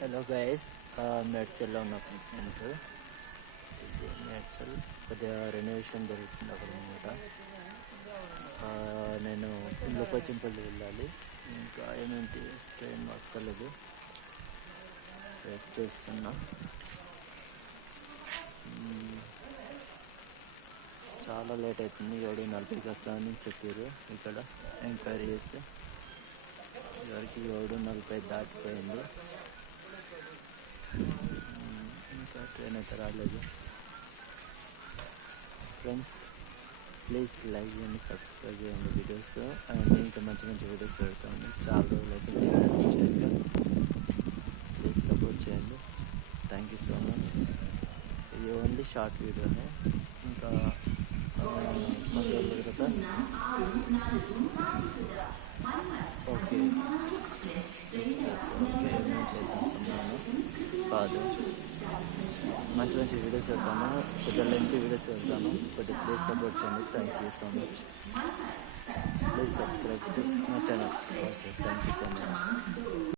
Hello guys, మేడ్చల్లో ఉన్న pregnant. ఇది మేడ్చల్ కొద్దిగా రెనోవేషన్ జరుగుతుంది అక్కడ అనమాట. నేను ఇండ్లకొచ్చింపల్లి వెళ్ళాలి. ఇంకా MMTS ట్రైన్ వస్తలేదు, వెయిట్ చేస్తున్నా. చాలా లేట్ అవుతుంది. 7:40కి వస్తామని చెప్పారు. ఇక్కడ ఎంక్వైరీ చేస్తే ఇవరికి 7:40 దాటిపోయింది. ఇంకా ట్రైన్ అయితే రాలేదు. ఫ్రెండ్స్, ప్లీజ్ లైక్ చేయండి, సబ్స్క్రైబ్ చేయండి వీడియోస్. అండ్ ఇంకా మంచి మంచి వీడియోస్ పెడతాను. చాలా రోజులు అయితే వీడియోస్ చేయగా, ప్లీజ్ సపోర్ట్ చేయండి. Thank you so much. ఇది ఓన్లీ షార్ట్ వీడియోనే. ఇంకా కొన్ని రోజుల తర్వాత ఓకే ఏమేమి ప్లేస్ అనుకున్నాను కాదు, మంచి మంచి వీడియోస్ పెడతాను. కొద్దిగా లెంత్ వీడియోస్ పెడతాను. కొద్దిగా ప్లీజ్ సపోర్ట్ చేయండి. Thank you so much. Please subscribe to my channel. Okay, thank you so much.